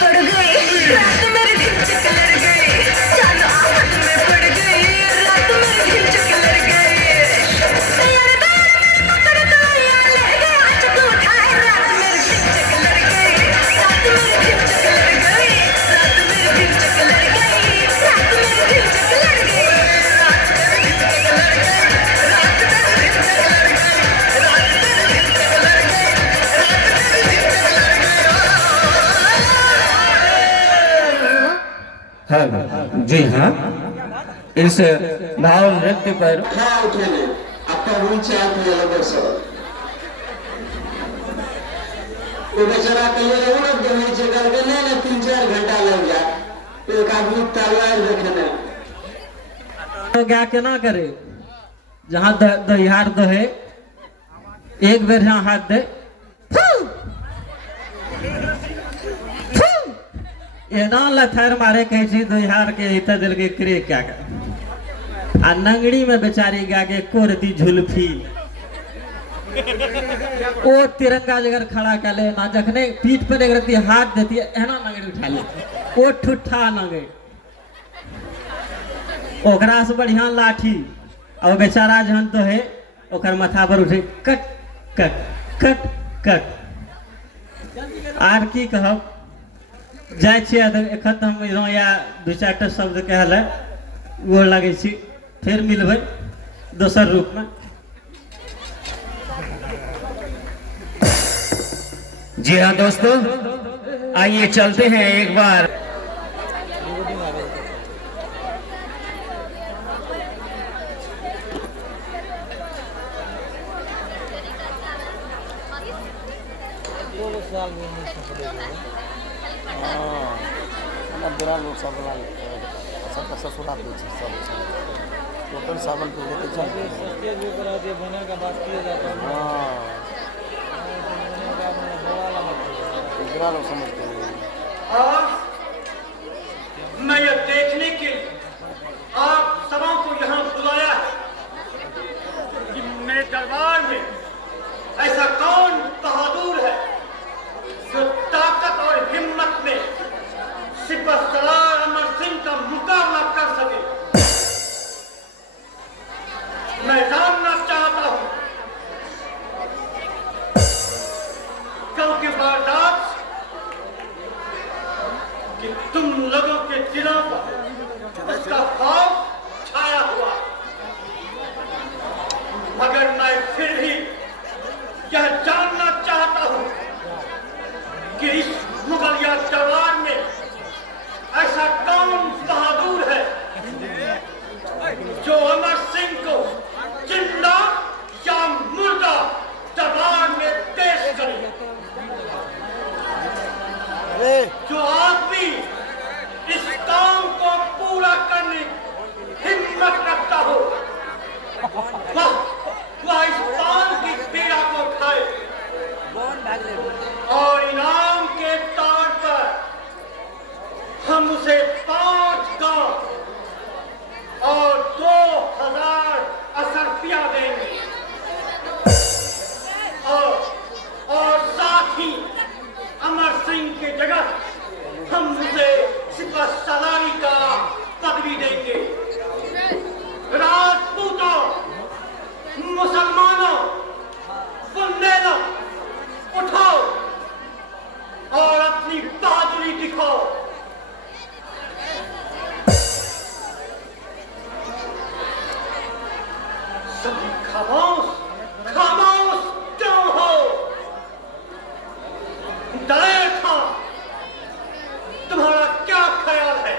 पड़ गई रात मेरी ढिंचक लड़ गई, जानो आफत में पड़ गई रात मेरी ढिंचक लड़ गई। यार मेरे पकड़ को यार ले गया चक उठाए रात मेरी ढिंचक लड़ गई, रात मेरी ढिंचक लड़ गई, रात मेरी ढिंचक लड़ गई, रात मेरी ढिंचक लड़ गई, रात मेरी ढिंचक लड़ गई, रात मेरी ढिंचक लड़ गई, रात मेरी ढिंचक लड़ गई, रात मेरी ढिंचक लड़ गई। हाँ जी हाँ, इस भाव नृत्य पर बेचारा कहिए औरत दही से करके नहीं 3-4 घंटा लग जाए तो एक आदमी तलवार देखने तो क्या केना करे, जहाँ दहिहार दहे एक बेर यहाँ हाथ दे एना लथर मारे कहे छी दहिहार के इतना दिल के करे क्या कर आ नंगड़ी में बेचारी गा के कोरती झुलफी ओ तिरंगा जगह खड़ा कर ले ना, जखने पीठ पर एक रती हाथ देती है एना नंगड़ी उठा ले ओ ठुठा नंगड़ी ओकरा से बढ़िया लाठी और बेचारा जहन तो है ओकर माथा पर उठे कट कट कट कट आर की कहब जाय छियै एखन हम यहाँ या 2-4 शब्द कहले वो लगे छी, फिर मिलबै दोसर रूप में। जी हाँ दोस्तों, आइए चलते हैं एक बार ससुराल टोटल सावन पे लेके चलते बनेगा बात किया जाता है। लोग समझते हैं। और मैं ये देखने के लिए आप सबों को यहाँ बुलाया है कि मेरे दरबार में ऐसा कौन बहादुर है जो ताकत और हिम्मत में सिपहसालार अमर सिंह का मुकाबला कर सके। मैं जानना चाहता हूँ क्योंकि वारदात कि तुम लोगों के दिलों पर उसका खौफ छाया हुआ, मगर मैं फिर भी यह जानना चाहता हूं कि इस मुगलिया दरबार में ऐसा कौन बहादुर है जो अमर सिंह को जिंदा या मुर्दा दरबार में पेश करे, जो आप भी इस काम को पूरा करने हिम्मत रखता हो, वह इस बाल की पीड़ा को खाए और इनाम के तौर पर हम उसे 5 गांव और 2000 असरफिया देंगे और साथ ही अमर सिंह की जगह हम उसे सिपहसालारी का पदवी देंगे। राजपूतों, मुसलमानों, बुंदेलों, उठो और अपनी बहादुरी दिखाओ। सभी खामोश खामोश क्यों हो? दलेर खां, तुम्हारा क्या ख्याल है?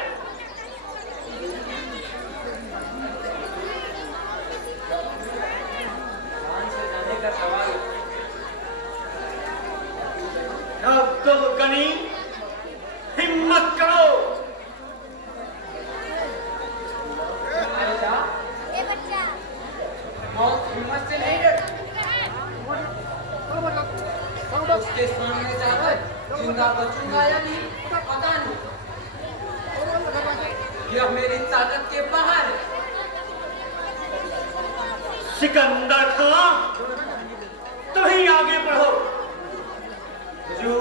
अब तुम गनी हिम्मत करो। हिम्मत से नहीं डर, उसके सामने जाकर जिंदा बचूंगा या नहीं पता नहीं, यह मेरी ताकत के बाहर है। सिकंदर खां, तुम ही आगे बढ़ो। जो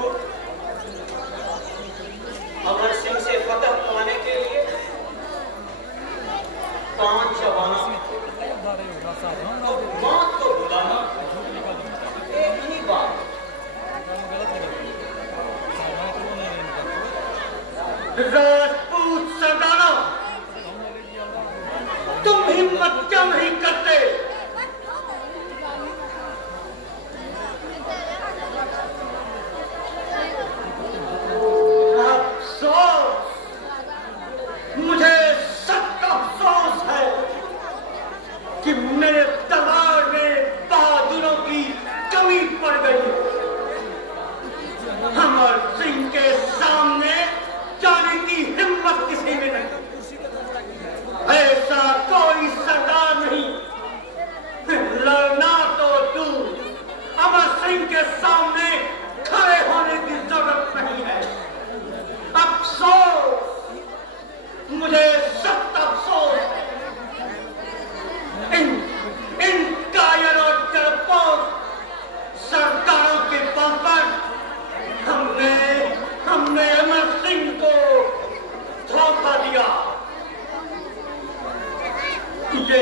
राजपूत सरदारों, तुम हिम्मत क्यों नहीं करते? अफसोस, मुझे सख्त अफसोस है कि मेरे दरबार में बहादुरों की कमी पड़ गई। अमर सिंह के सामने जाने की हिम्मत किसी में नहीं। ऐसा कोई सरदार नहीं, लड़ना तो दूर, अमर सिंह के सामने खड़े होने की जरूरत नहीं है। अफसोस, मुझे सख्त अफसोस है। इन कायर और डरपोक सरदारों के बल पर हमने अमर सिंह को धोखा दिया। ये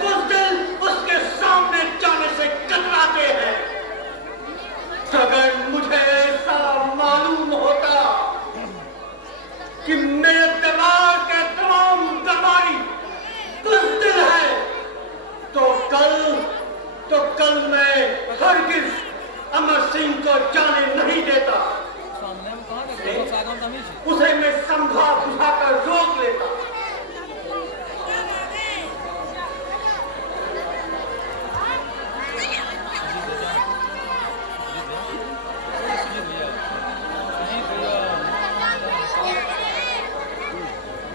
बुज़दिल उसके सामने जाने से कतराते हैं। अगर मुझे ऐसा मालूम होता कि मेरे दरबार के तमाम दरबारी बुज़दिल है, तो कल मैं हरगिज़ अमर सिंह को जाने नहीं देता। उसे मैं समझा बुझाकर रोक लेता।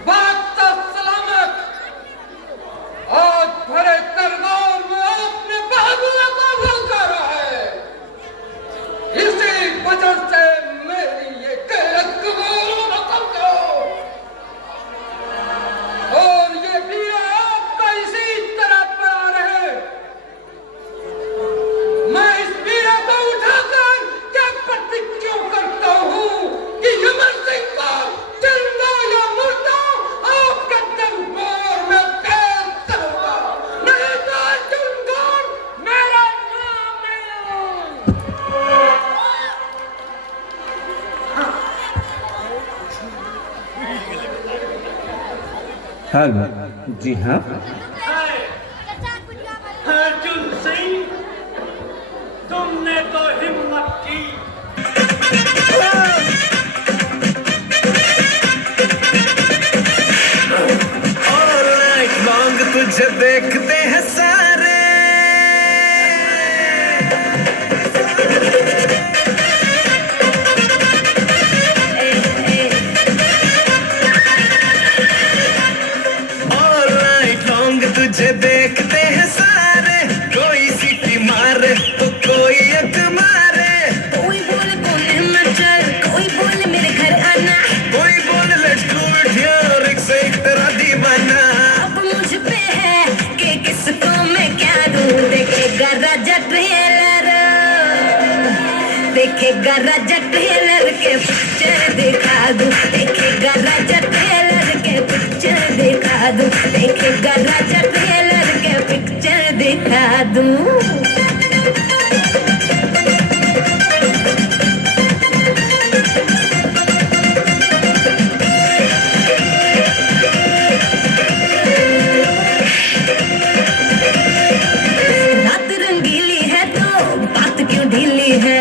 बात तो सलामत। आज भरे दरबार में आपने बहादुरी का ललकारा है। इसी वजह से मेरी ये गैरत कबूल न करते हो। और ये भी आपका इसी तरह पड़ा रहे। मैं इस पीड़ा को उठाकर क्या प्रतिज्ञा करता हूँ कि अमर सिंह को जिंदा या मुर्दा आपके दरबार में कैद करूंगा। नहीं तो चुनगुन मेरा नाम है। हेलो, जी हाँ। अर्जुन सिंह, तुमने तो हिम्मत की। All night long तुझे देखते हैं सारे, all night long तुझे देखते हैं सारे। कोई सीटी मारे तो कोई अग मारे, कोई बोल हिम्मत चल, कोई बोल मेरे घर आना। कोई बोल let's do it here, एक से एक तेरा दीवाना। अब मुझ पे है कि किसको मैं क्या दूं। देखेगा राजा ट्रेलर, देखेगा राजा ट्रेलर के पिक्चर दिखा दूं। देखेगा राजा ट्रेलर के पिक्चर दिखा दूं। देखेगा राजा ट्रेलर के पिक्चर दिखा दूं। रात रंगीली है तो बात क्यों ढीली है।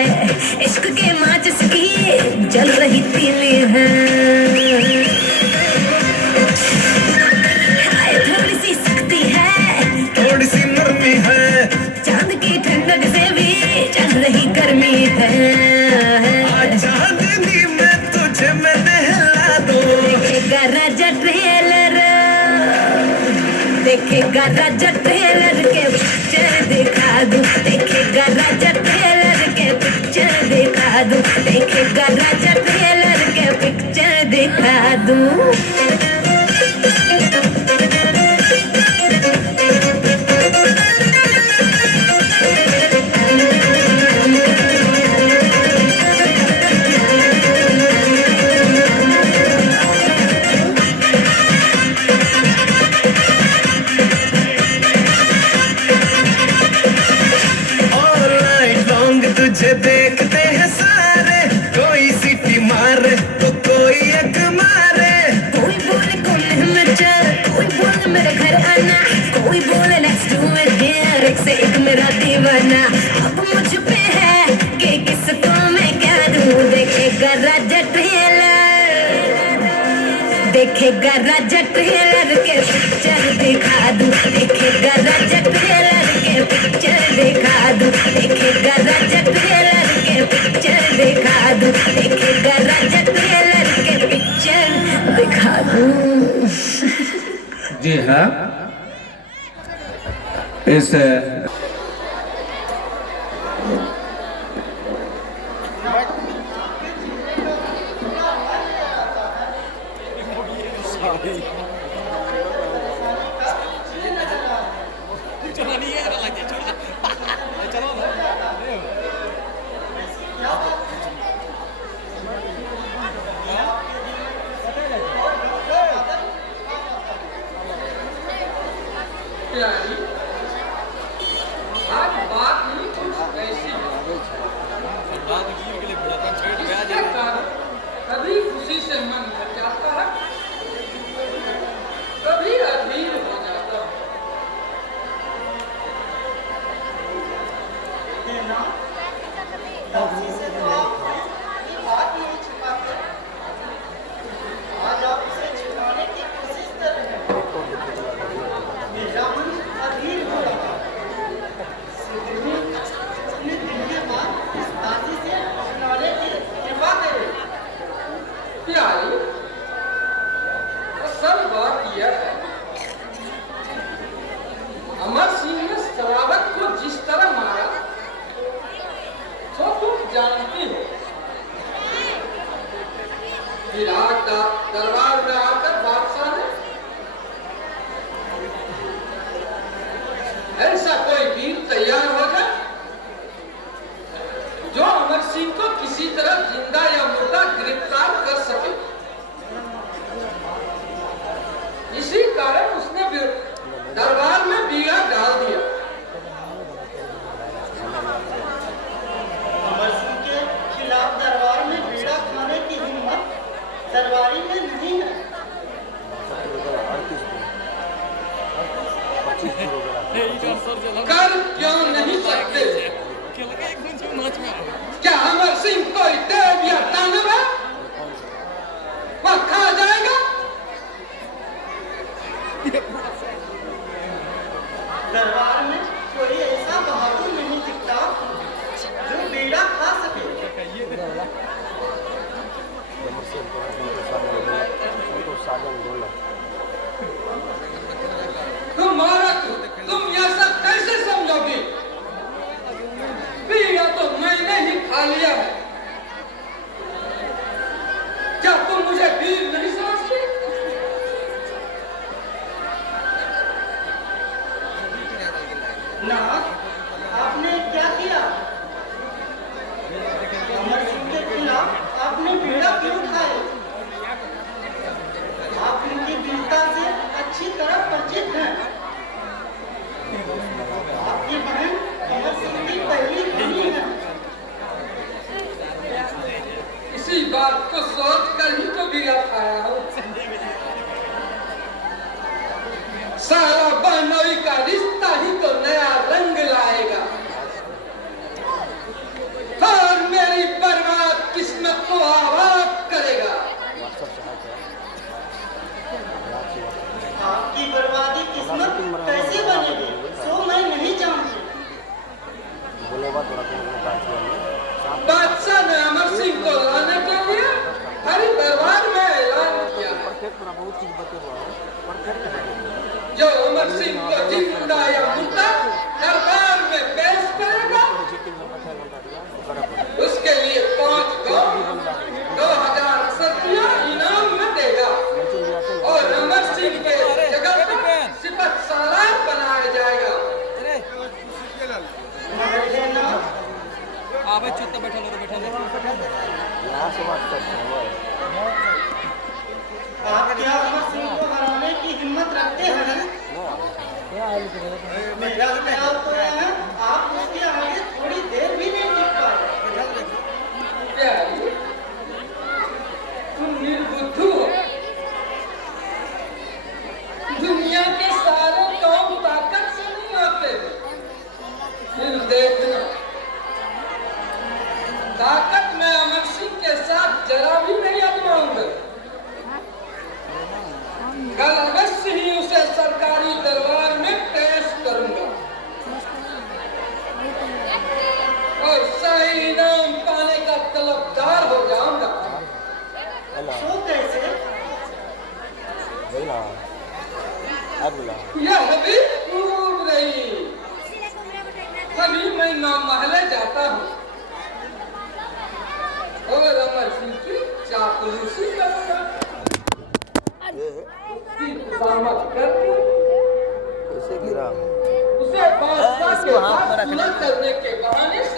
इश्क के माचिस की जल रही तीली है। हाय थोड़ी सी सख्ती है, थोड़ी सी नरमी है, चांद की ठंडक से भी चल रही गर्मी है। आज चांदनी में तुझे मैं नहला दूं। देखेगा राजा ट्रेलर, देखेगा राजा ट्रेलर के पिक्चर दिखा दूं। देखेगा राजा ट्रेलर के पिक्चर दिखा दूं। देखेगा राजा ट्रेलर के पिक्चर दिखा दूं। All night long तुझे देखते हैं सारे। कोई सीटी मारे तो कोई एक मारे। कोई बोले कॉलेज में चल, कोई बोले मेरे घर आना, कोई बोले लेट्स डू इट हियर, एक से एक मेरा दीवाना। अब मुझ पे है कि किसको मैं क्या दूं, देखेगा राजा ट्रेलर, देखेगा राजा ट्रेलर के पिक्चर दिखा दूं, देखेगा राजा ट्रेलर के पिक्चर दिखा दूं, देखेगा राजा ट्रेलर के पिक्चर दिखा दूं, देखेगा राजा ट्रेलर के पिक्चर दिखा दूं। जी हाँ, इस प्यारी, आज बात ही कुछ ऐसी है। इसके कारण कभी खुशी से मन भर जाता है, कभी अधीर हो जाता है। आज आप इसे छिपाने की कोशिश कर रहे हैं। मेरा मन अधीर हो रहा है। सिद्धि अपने दिल के बाद इस बाजी से किनारे की कृपा करे। प्यारी, असल बात यह है, अमर सिंह ने शरावत को जिस तरह मारा तो तुम जानती हो। विराट दरबार में आकर बादशाह ने ऐसा कोई वीर तैयार हो जाए जो अमर सिंह को किसी तरह जिंदा या मुर्दा गिरफ्तार कर सके। इसी कारण उसने दरबार में बीड़ा डाल दिया। अमर सिंह के खिलाफ दरबार में बीड़ा खाने की हिम्मत दरबारी में नहीं है। कर क्यों नहीं सकते? क्या अमर सिंह कोई देव या दानव है? वह खा जाएगा? दरबार में कोई ऐसा बहादुर नहीं दिखता जो बीड़ा खा सके। तुम यह सब कैसे समझोगी? बीड़ा तो मैंने ही खा लिया है। क्या तुम मुझे वीर नहीं समझती? नाथ, आपने क्या किया? अमर सिंह के खिलाफ आपने बीड़ा क्यों उठाया? आप इनकी वीरता से अच्छी तरह परिचित हैं। आपकी बहन अमर सिंह की पहली रानी है। इसी बात को सोच कर ही तो बीड़ा खाया हूँ। सारा बहनोई का रिश्ता ही तो नया रंग लाएगा और मेरी बर्बाद किस्मत को आबाद करेगा। आपकी बर्बादी किस्मत कैसे बनेगी सो मैं नहीं जानती। बादशाह ने अमर सिंह को लाने के लिए हरि दरबार में ऐलान किया जो अमर सिंह को जिंदा या मुर्दा दरबार में पेश करेगा उसके लिए 5 गांव 2000 सत्या इनाम में देगा और अमर सिंह के जगह पर सिपत सालार बनाया जाएगा। आप क्या अमर सिंह को हराने की हिम्मत रखते हैं? मेरा ख्याल तो यह है आप उसके आगे थोड़ी देर भी नहीं टिक पाए। प्यारी, सो कैसे? यह भी खूब रही। कभी मैं ना महले जाता हूँ और अमर सिंह की चापलूसी करूँगा। उसकी खुशामद करके उसे बादशाह के पास तुरंत करने के बहाने